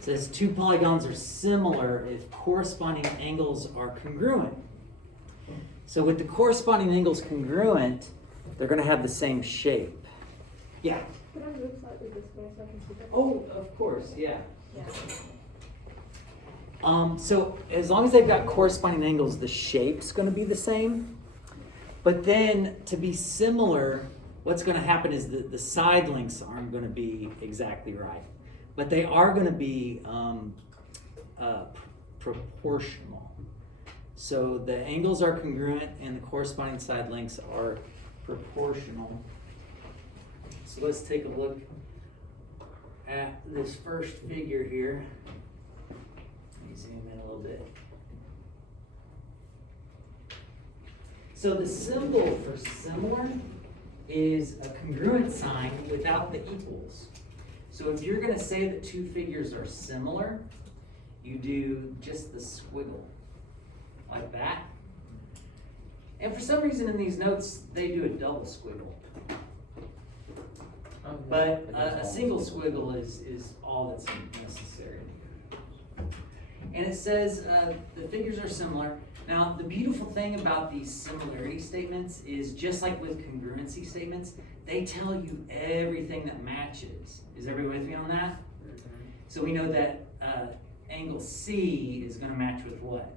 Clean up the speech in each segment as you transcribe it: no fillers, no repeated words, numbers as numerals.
It says two polygons are similar if corresponding angles are congruent. So with the corresponding angles congruent, they're going to have the same shape. Yeah? Could I move slightly this way so I can see that? Oh, of course, yeah. Yeah. So as long as they've got corresponding angles, the shape's going to be the same. But then to be similar, what's going to happen is the side lengths aren't going to be exactly right. But they are going to be proportional. So the angles are congruent and the corresponding side lengths are proportional. So let's take a look at this first figure here. Let me zoom in a little bit. So the symbol for similar is a congruent sign without the equals. So if you're going to say that two figures are similar, you do just the squiggle, like that. And for some reason in these notes, they do a double squiggle. But a single squiggle is all that's necessary. And it says the figures are similar. Now, the beautiful thing about these similarity statements is just like with congruency statements, they tell you everything that matches. Is everybody with me on that? So we know that angle C is going to match with what?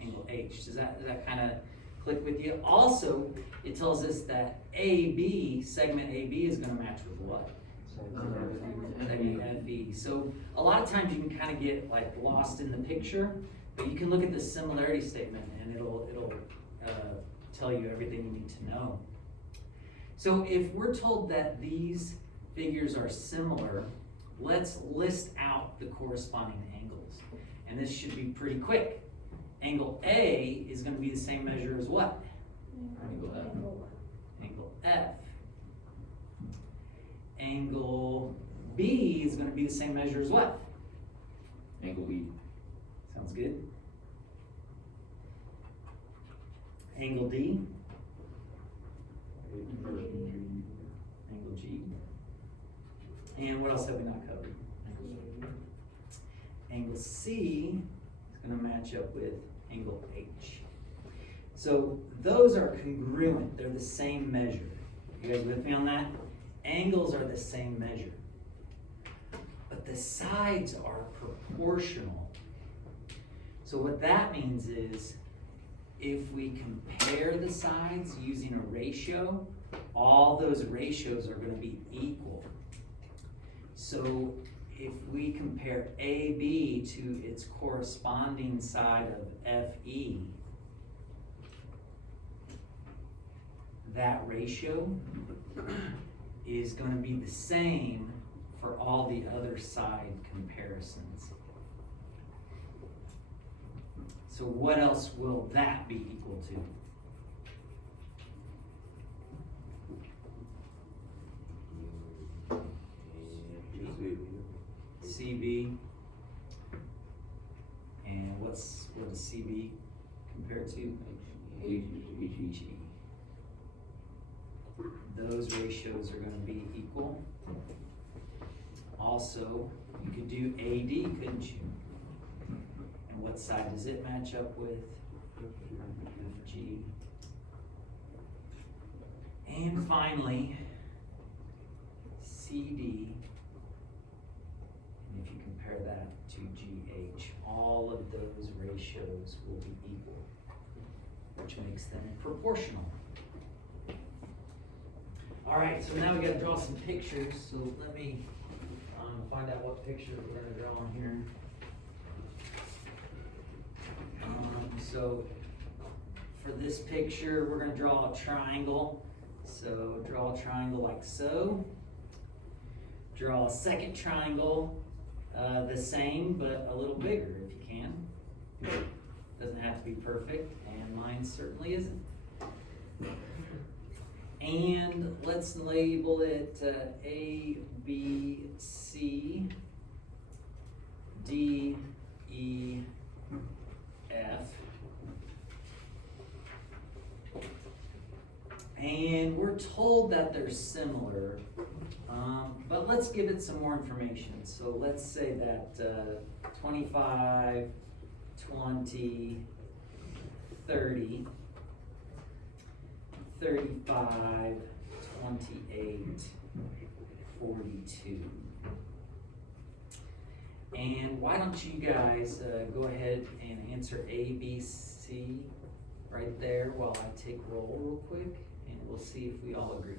Angle H. Does that kind of click with you? Also, it tells us that AB, segment AB, is going to match with what? Segment FB. So a lot of times you can kind of get like lost in the picture, but you can look at the similarity statement and it'll tell you everything you need to know. So if we're told that these figures are similar, let's list out the corresponding angles. And this should be pretty quick. Angle A is going to be the same measure as what? Angle F. Angle F. Angle B is going to be the same measure as what? Angle B. Sounds good. Angle D. Angle G. And what else have we not covered? Angle C is going to match up with angle H. So those are congruent. They're the same measure. You guys with me on that? Angles are the same measure. But the sides are proportional. So what that means is if we compare the sides using a ratio, all those ratios are going to be equal. So if we compare AB to its corresponding side of FE, that ratio is going to be the same for all the other side comparisons. So what else will that be equal to? CB. And what does CB compare to? HG. Those ratios are going to be equal. Also, you could do AD, couldn't you? And what side does it match up with? FG. And finally, CD. And if you compare that to GH, all of those ratios will be equal, which makes them proportional. All right, so now we got to draw some pictures. So let me find out what picture we're going to draw on here. So for this picture, we're going to draw a triangle. So draw a triangle like so. Draw a second triangle, the same but a little bigger if you can. Doesn't have to be perfect, and mine certainly isn't. And let's label it A, B, C, D, E, F. And we're told that that they're similar, but let's give it some more information. So let's say that 25, 20, 30, 35, 28, 42. And why don't you guys go ahead and answer A, B, C right there while I take roll real quick, and we'll see if we all agree.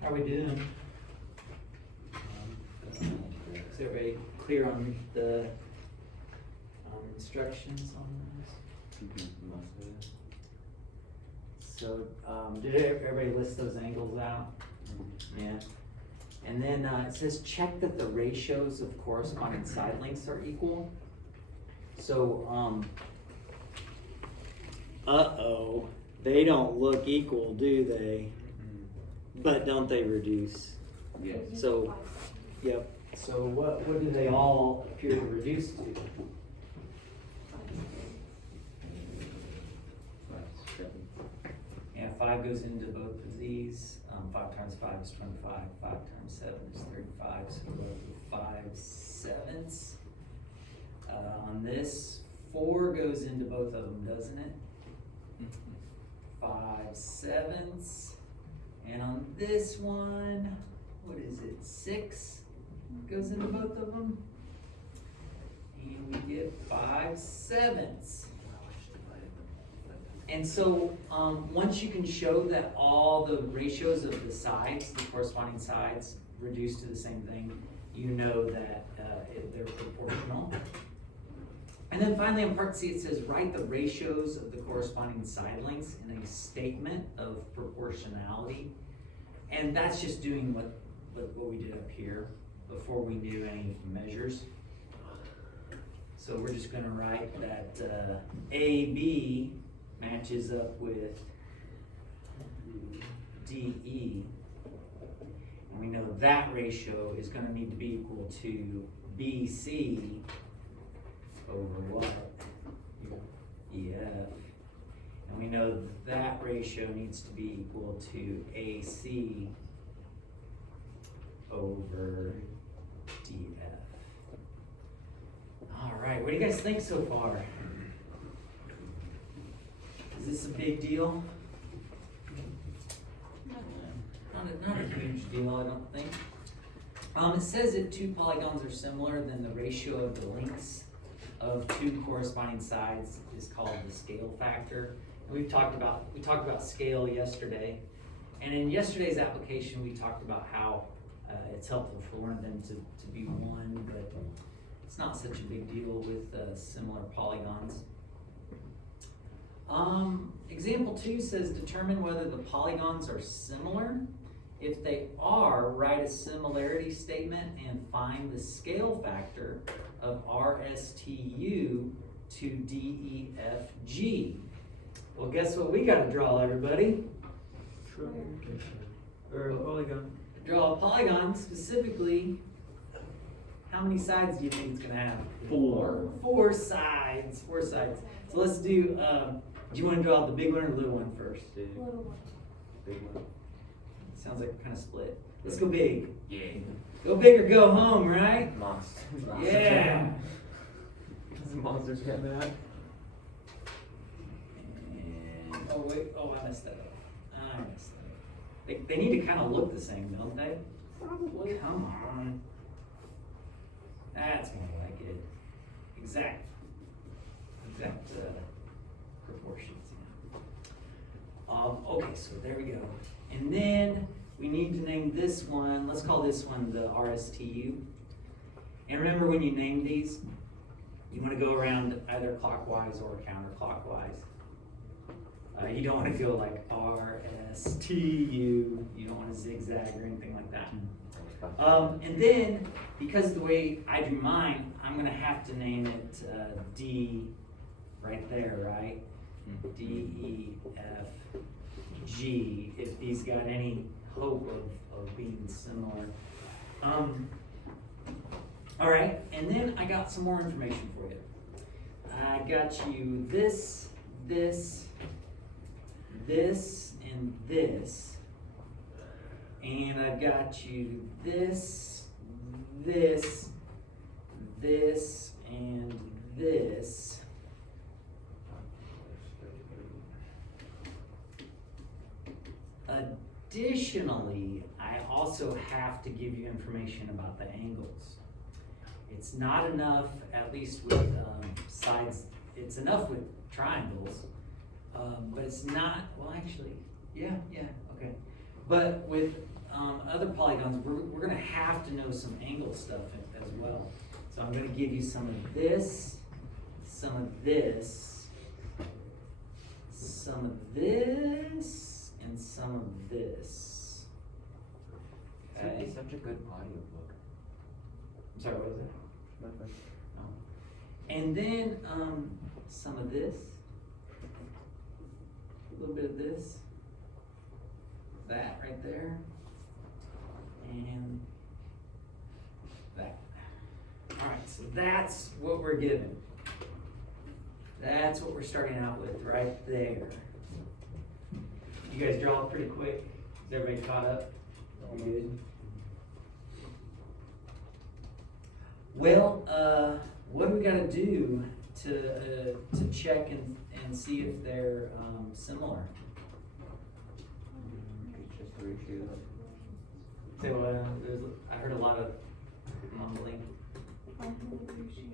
How are we doing? Is everybody clear on the instructions on this? So, did everybody list those angles out? Yeah. And then it says check that the ratios of corresponding side lengths are equal. So, Uh-oh, they don't look equal, do they? But don't they reduce? Yes. So, yep. so what do they all appear to reduce to? 5, 7. Yeah, 5 goes into both of these. 5 times 5 is 25. 5 times 7 is 35. So we're up to 5/7. On this, 4 goes into both of them, doesn't it? 5/7. And on this one, what is it? 6 goes into both of them. And we get 5/7. And so, once you can show that all the ratios of the sides, the corresponding sides, reduce to the same thing, you know that they're proportional. And then finally on part C, it says write the ratios of the corresponding side lengths in a statement of proportionality. And that's just doing what we did up here before we knew any measures. So we're just gonna write that AB matches up with DE. And we know that ratio is gonna need to be equal to BC over what? EF. And we know that ratio needs to be equal to AC over DF. All right, what do you guys think so far? Is this a big deal? Not a huge deal, I don't think. It says if 2 polygons are similar, then the ratio of the lengths of 2 corresponding sides is called the scale factor. And we talked about scale yesterday. And in yesterday's application, we talked about how it's helpful for one of them to be 1, but it's not such a big deal with similar polygons. Example 2 says determine whether the polygons are similar. If they are, write a similarity statement and find the scale factor of RSTU to DEFG. Well, guess what we gotta draw, everybody? Or a polygon. Draw a polygon, specifically, how many sides do you think it's gonna have? 4. 4 sides, 4 sides. So let's do you wanna draw the big one or the little one first? Little one. Big one. Sounds like we're kinda split. Let's go big. Yeah. Go big or go home, right? Monster. Yeah. Does the monsters get mad? And, oh wait, oh I messed that up. They need to kinda look the same, don't they? Probably. Come on. That's more like it. Exact proportions, yeah. Okay, so there we go. And then we need to name this one, let's call this one the RSTU. And remember when you name these, you wanna go around either clockwise or counterclockwise. You don't wanna go like RSTU, you don't wanna zigzag or anything like that. And then, because of the way I drew mine, I'm gonna have to name it D right there, right? D, E, F, G, if these got any hope of being similar. All right, and then I got some more information for you. I got you this, this, this, and this. And I've got you this, this, this, and this. Additionally, I also have to give you information about the angles. It's not enough, at least with sides, it's enough with triangles, but it's not, well actually, yeah, okay. But with other polygons, we're gonna have to know some angle stuff as well. So I'm gonna give you some of this, some of this, some of this, and some of this. Okay. It's such a good audiobook. I'm sorry, what was it? Oh. And then some of this, a little bit of this, that right there, and that. All right, so that's what we're given. That's what we're starting out with right there. You guys draw pretty quick. Is everybody caught up? All good? Well, what do we gotta do to check and see if they're similar? It's just the ratio. Say what? I heard a lot of mumbling. Find the ratio.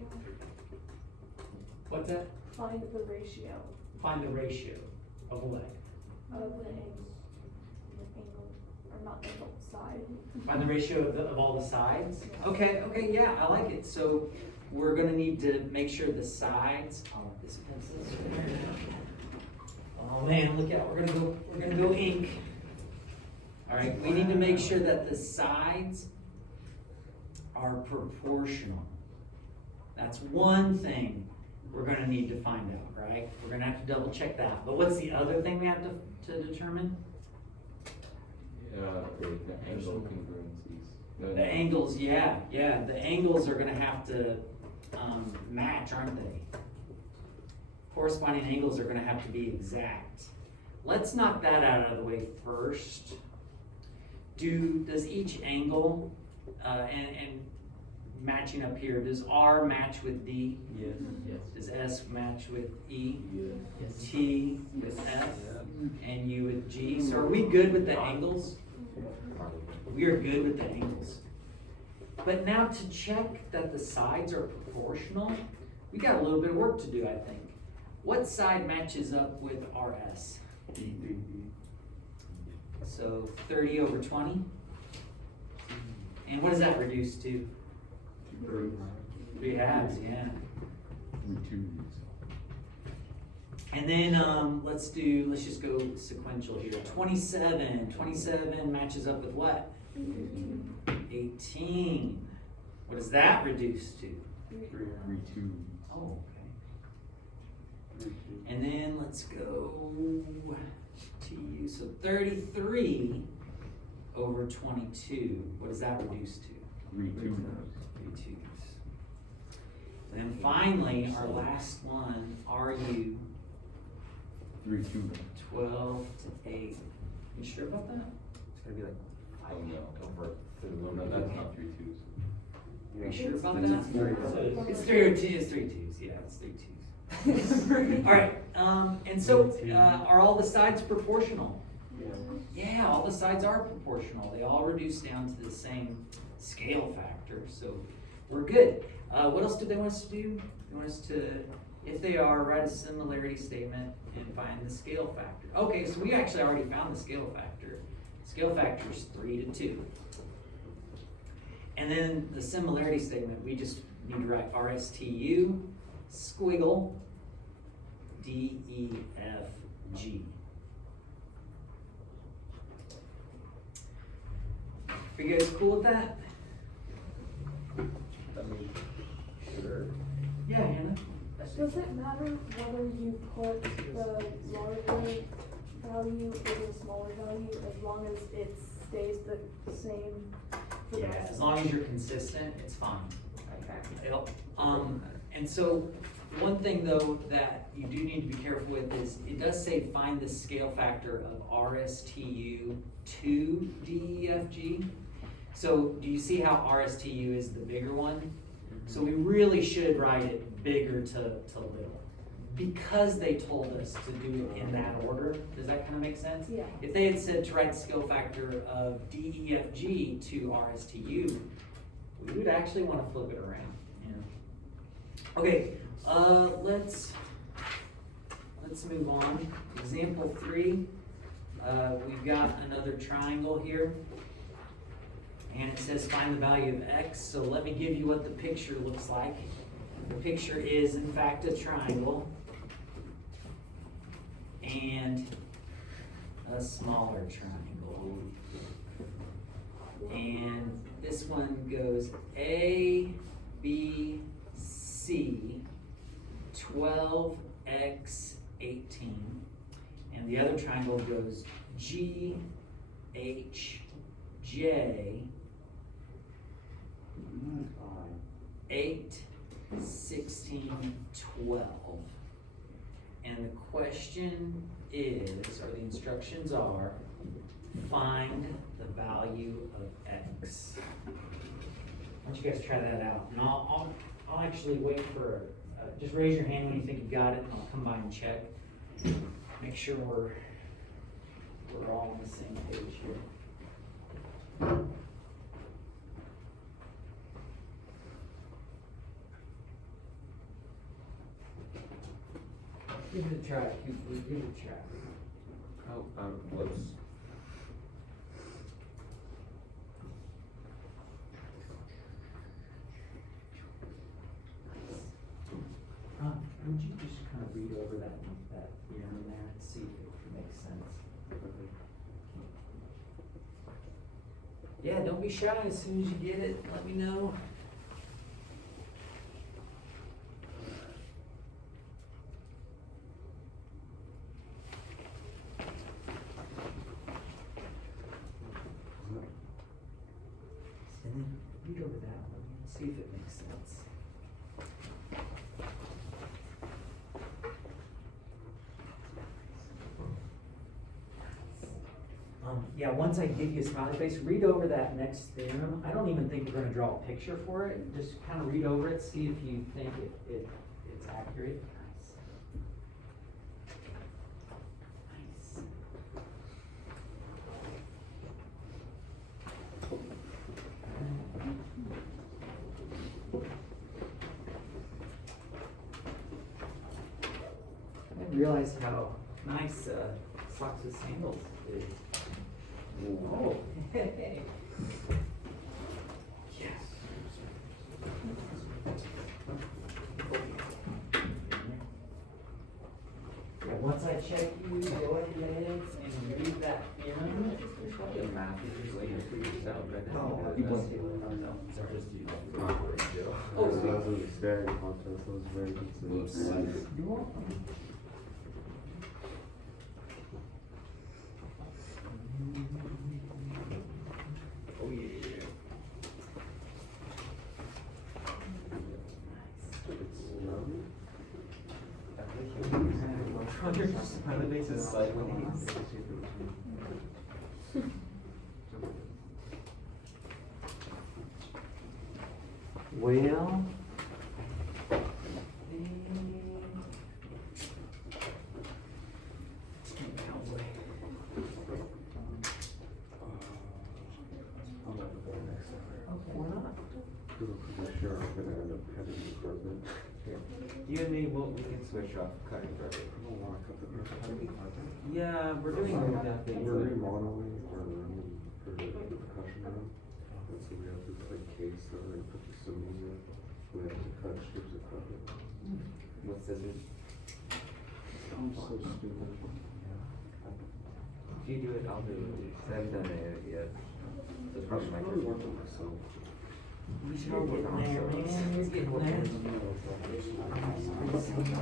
What's that? Find the ratio Find the ratio of what? of the angle, or not angle, side. Find the ratio of all the sides? Okay, yeah, I like it. So we're gonna need to make sure the sides, oh, this pencil's right now. Oh man, look out, we're gonna go ink. All right, we need to make sure that the sides are proportional. That's one thing we're gonna need to find out, right? We're gonna have to double check that. But what's the other thing we have to determine? The angle congruencies. The angles, yeah, the angles are gonna have to match, aren't they? Corresponding angles are gonna have to be exact. Let's knock that out of the way first. Does each angle, and matching up here, does R match with D? Yes. Yes. Does S match with E? Yes. T with F? And U with G? So are we good with the angles? We are good with the angles. But now to check that the sides are proportional, we got a little bit of work to do, I think. What side matches up with RS? So 30 over 20? And what does that reduce to? 3 halves, yeah. And then let's just go sequential here. 27. 27 matches up with what? 18. What does that reduce to? 3 2. Oh, okay. And then let's go to you. So 33 over 22. What does that reduce to? 3 2. 3 twos. And then finally, our last one, RU 3 2. 12 to 8. You sure about that? It's gonna be like, oh no, over. Oh no, that's not 3 2s. Are you sure about Then that? it's 3 2s. It's 3 2s. It's 3 twos. Yeah, it's 3 twos. All right. And so, are all the sides proportional? Yeah, all the sides are proportional. They all reduce down to the same scale factor. So we're good. What else did they want us to do? They want us to, if they are, write a similarity statement and find the scale factor. Okay, so we actually already found the scale factor. Scale factor is 3 to 2. And then the similarity statement, we just need to write RSTU, squiggle, DEFG. Are you guys cool with that? I mean, sure. Yeah, Hannah. Does it matter whether you put the larger value or the smaller value as long as it stays the same for the Yeah, rest? as long as you're consistent, it's fine. Okay. Yep. And so one thing though that you do need to be careful with is it does say find the scale factor of RSTU to DEFG. So do you see how RSTU is the bigger one? So we really should write it bigger to little because they told us to do it in that order. Does that kind of make sense? Yeah. If they had said to write the scale factor of DEFG to RSTU, we would actually want to flip it around. Yeah. Okay, let's move on. Example 3. We've got another triangle here. And it says find the value of x. So let me give you what the picture looks like. The picture is in fact a triangle and a smaller triangle. And this one goes A, B, C, 12x, 18. And the other triangle goes G, H, J, 8, 16, 12. And the question is, or the instructions are, find the value of x. Why don't you guys try that out? And I'll actually wait for, just raise your hand when you think you got it, and I'll come by and check. Make sure we're all on the same page here. Give it a try, Cooper, give it a try. Oh, close. Would you just kind of read over that here and there and see if it makes sense? Yeah, don't be shy. As soon as you get it, let me know. And then read over that one and see if it makes sense. Yeah, once I give you a smiley face, read over that next theorem. I don't even think we're going to draw a picture for it. Just kind of read over it, see if you think it's accurate. Nice. I didn't realize how nice socks with sandals is. Oh, hey. Yes. check you go ahead and leave that in. There's probably a math equation way to figure this out right now. Oh, People that's say, it. so just use it. Oh, That was a staring contest, I was very concerned. You're welcome. Oh, yeah. That makes it sideways. Well, Why not? I'm sure I'm gonna end up heading to prison. You and me, we can switch off cutting I right. don't wanna cut the prison. Yeah, we're doing that thing. We're remodeling our room for the percussion room. And so we have this like case that we're gonna put the cymbals in. We have to cut strips of carpet. With scissors. I'm so stupid. If you do it, I'll do it. 'Cause I haven't done it yet. So it's I probably should my probably first work one. on myself. We should all get there, man. You're getting there. It's like do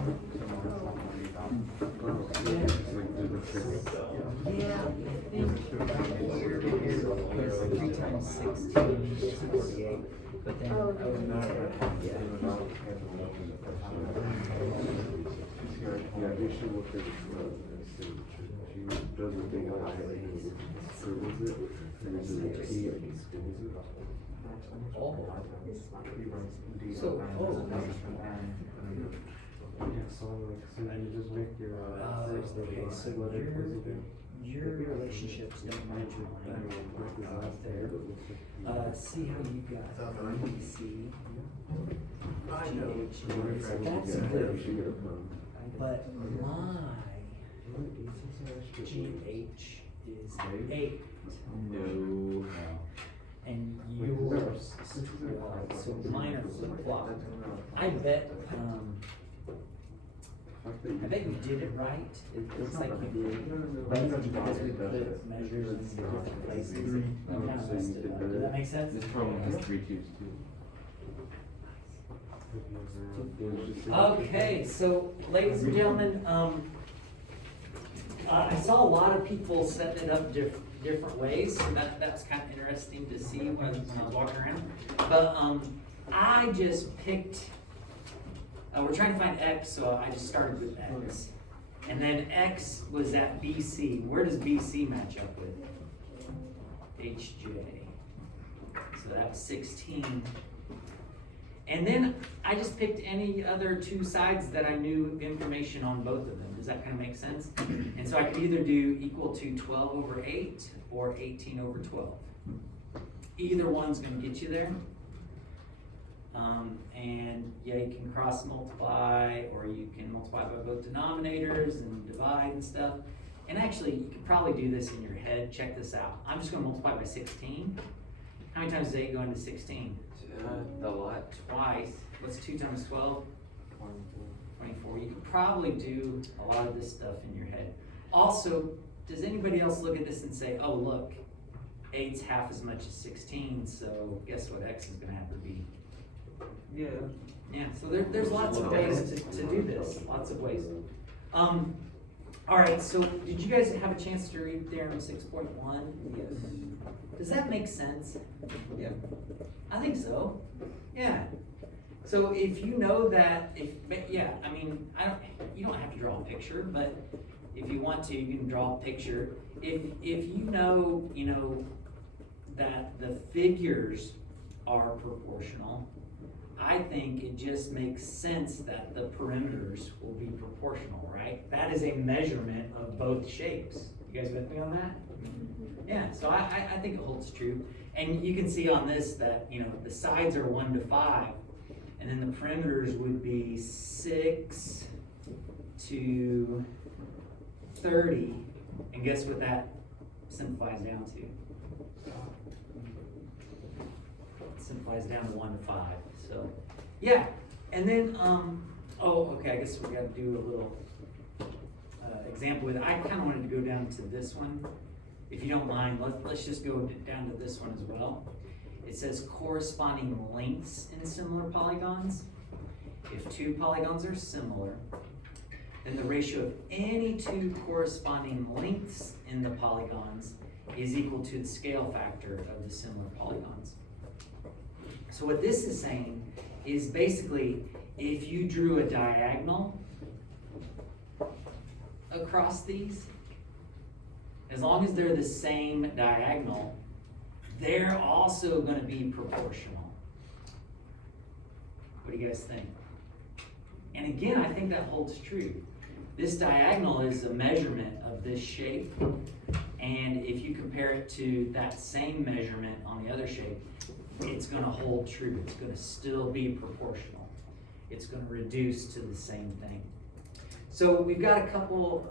the thing. Yeah, I think here to here was 3 times 16 is 48, but then Oh, I would not Yeah, you should look at she does a big eye and scribbles it, and there's a T and he scribbles it. So, Yeah, so you just make your, okay, so your relationships don't match with out there. See how you got BBC. That's good, but my GH is 8. No. And yours is 12, so mine are flip-flop. I bet you did it right. It looks like you did. But because we put measures in different places, you kind of messed it up. Does that make sense? This problem has 3 twos too. Okay, so ladies and gentlemen, I saw a lot of people setting it up different ways, so that's kind of interesting to see when I was walking around. But I just picked, we're trying to find X, so I just started with X. And then X was at BC. Where does BC match up with? HJ. So that's 16. And then I just picked any other 2 sides that I knew information on both of them. Does that kind of make sense? And so I could either do equal to 12 over 8 or 18 over 12. Either one's going to get you there. And yeah, you can cross multiply, or you can multiply by both denominators and divide and stuff. And actually, you could probably do this in your head. Check this out. I'm just going to multiply by 16. How many times does 8 go into 16? A lot. Twice. What's 2 times 12? 24. You could probably do a lot of this stuff in your head. Also, does anybody else look at this and say, oh look, 8's half as much as 16, so guess what X is going to have to be? Yeah. Yeah, so there's lots of ways to do this. Lots of ways. All right, so did you guys have a chance to read theorem 6.1? Yes. Does that make sense? Yeah. I think so. Yeah. So if you know that, I mean, you don't have to draw a picture, but if you want to, you can draw a picture. If you know, that the figures are proportional, I think it just makes sense that the perimeters will be proportional, right? That is a measurement of both shapes. You guys with me on that? Yeah, so I think it holds true. And you can see on this that, the sides are 1 to 5, and then the perimeters would be 6 to 30. And guess what that simplifies down to? It simplifies down to 1 to 5. So, yeah. And then, okay, I guess we got to do a little example with, I kinda wanted to go down to this one. If you don't mind, let's just go down to this one as well. It says corresponding lengths in similar polygons. If two polygons are similar, then the ratio of any two corresponding lengths in the polygons is equal to the scale factor of the similar polygons. So what this is saying is basically, if you drew a diagonal across these, as long as they're the same diagonal, they're also gonna be proportional. What do you guys think? And again, I think that holds true. This diagonal is a measurement of this shape, and if you compare it to that same measurement on the other shape, it's gonna hold true. It's gonna still be proportional. It's gonna reduce to the same thing. So we've got a couple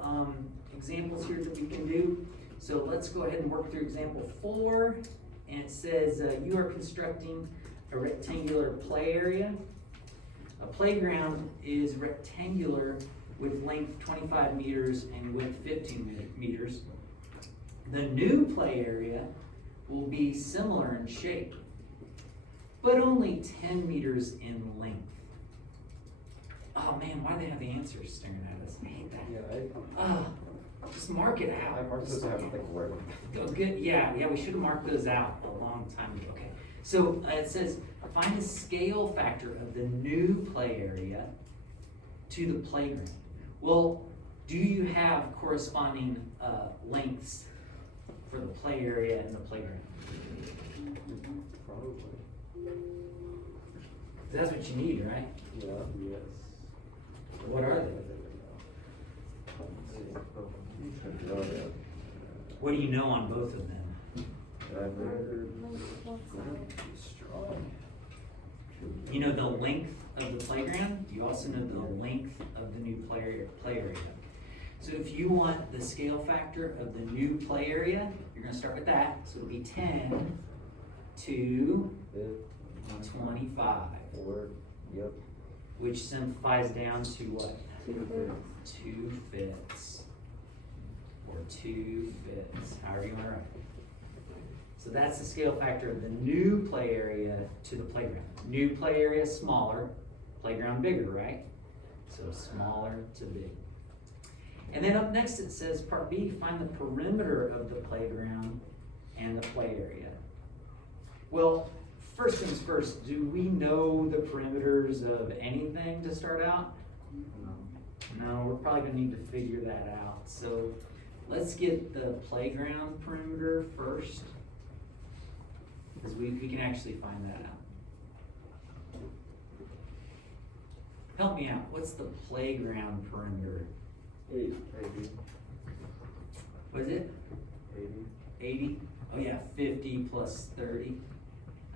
examples here that we can do. So let's go ahead and work through example 4. And it says, you are constructing a rectangular play area. A playground is rectangular with length 25 meters and width 15 meters. The new play area will be similar in shape, but only 10 meters in length. Oh man, why do they have the answers staring at us? I hate that. Yeah, Just mark it out. I marked this out, like, where? Oh, good, yeah, we should have marked those out a long time ago. Okay, so it says, find the scale factor of the new play area to the playground. Well, do you have corresponding lengths for the play area and the playground? Probably. That's what you need, right? Yeah, yes. What are they? What do you know on both of them? You know the length of the playground. You also know the length of the new play area. So if you want the scale factor of the new play area, you're going to start with that. So it'll be 10 to 25. Yep. Which simplifies down to what? 2/5. 2/5. Or 2/5, however you want to write it. So that's the scale factor of the new play area to the playground. New play area smaller, playground bigger, right? So smaller to big. And then up next it says part B, find the perimeter of the playground and the play area. Well, first things first, do we know the perimeters of anything to start out? No, we're probably gonna need to figure that out. So let's get the playground perimeter first, because we can actually find that out. Help me out, what's the playground perimeter? 80. What is it? 80. 80? Oh yeah, 50 plus 30.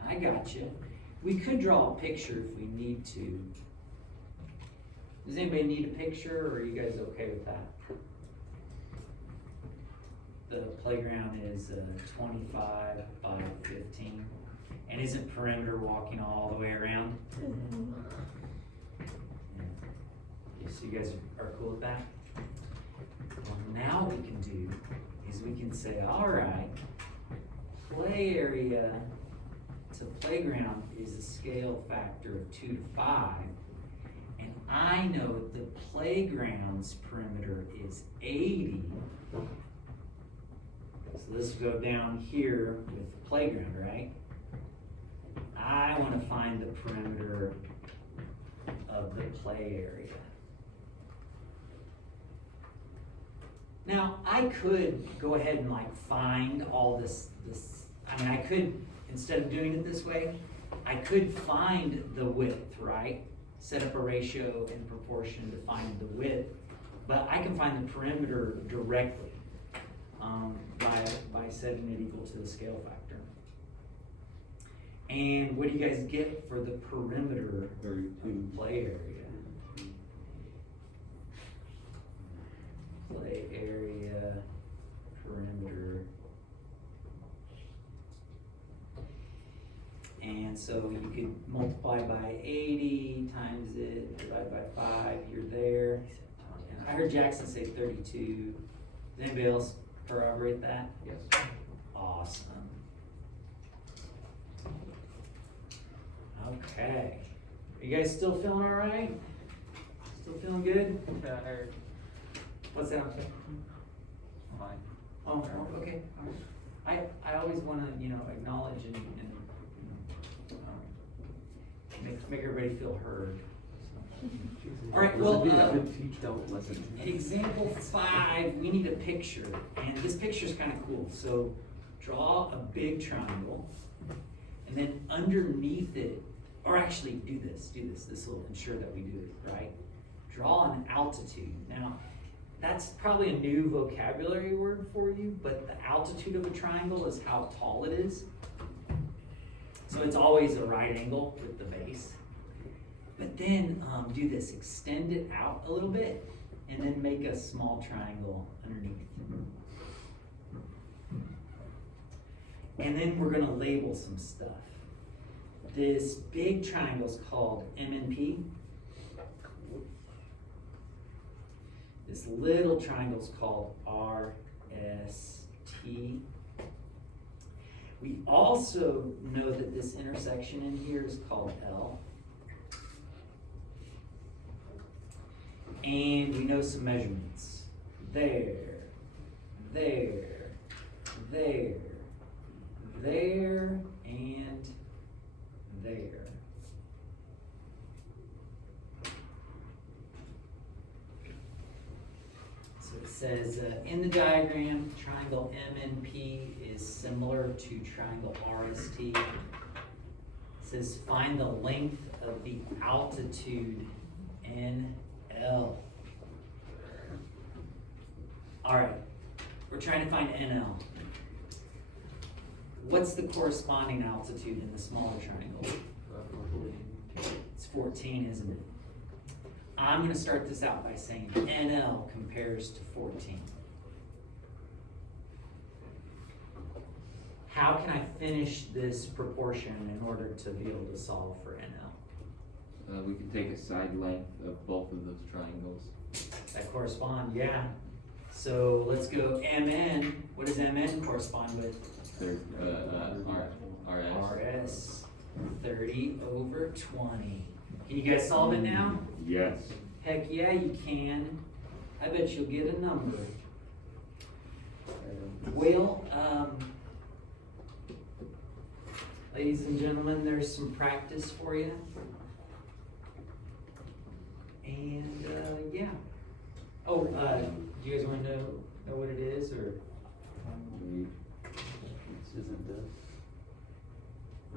I got you. We could draw a picture if we need to. Does anybody need a picture, or are you guys okay with that? The playground is 25 by 15. And isn't perimeter walking all the way around? Yeah, so you guys are cool with that? Well, now what we can do is we can say, all right, play area to playground is a scale factor of 2 to 5. And I know the playground's perimeter is 80. So this will go down here with the playground, right? I want to find the perimeter of the play area. Now, I could go ahead and like find all this, I mean, I could, instead of doing it this way, I could find the width, right? Set up a ratio in proportion to find the width, but I can find the perimeter directly by setting it equal to the scale factor. And what do you guys get for the perimeter of the play area? Play area, perimeter. And so you could multiply by 80 times it, divide by 5, you're there. I heard Jackson say 32. Does anybody else corroborate that? Yes. Awesome. Okay. Are you guys still feeling all right? Still feeling good? What's that? Fine. Oh, okay. All right. I always want to, acknowledge and make everybody feel heard. All right, well, Don't listen. example 5, we need a picture, and this picture is kind of cool. So draw a big triangle, and then underneath it, or actually do this. This will ensure that we do it right. Draw an altitude. Now, that's probably a new vocabulary word for you, but the altitude of a triangle is how tall it is. So it's always a right angle with the base. But then do this, extend it out a little bit, and then make a small triangle underneath. And then we're gonna label some stuff. This big triangle is called M and P. This little triangle is called RST. We also know that this intersection in here is called L. And we know some measurements. There, and there. So it says, in the diagram, triangle MNP is similar to triangle RST. It says, find the length of the altitude NL. All right, we're trying to find NL. What's the corresponding altitude in the smaller triangle? It's 14, isn't it? I'm going to start this out by saying NL compares to 14. How can I finish this proportion in order to be able to solve for NL? We can take a side length of both of those triangles. That correspond, yeah. So let's go MN. What does MN correspond with? RS. RS. 30 over 20. Can you guys solve it now? Yes. Heck yeah, you can. I bet you'll get a number. Well, ladies and gentlemen, there's some practice for you. And yeah. Oh, do you guys want to know what it is, or? Isn't this?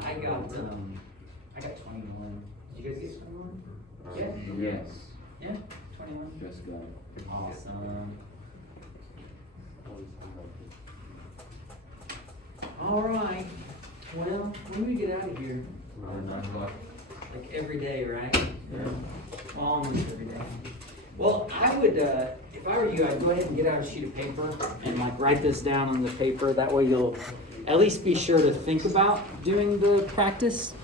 I got 21. Did you guys get 21? Yeah. Yes. Yeah, 21. Just got it. Awesome. All right. Well, when do we get out of here? 9 o'clock. Like every day, right? Yeah. Almost every day. Well, I would, if I were you, I'd go ahead and get out a sheet of paper and like write this down on the paper. That way you'll at least be sure to think about doing the practice.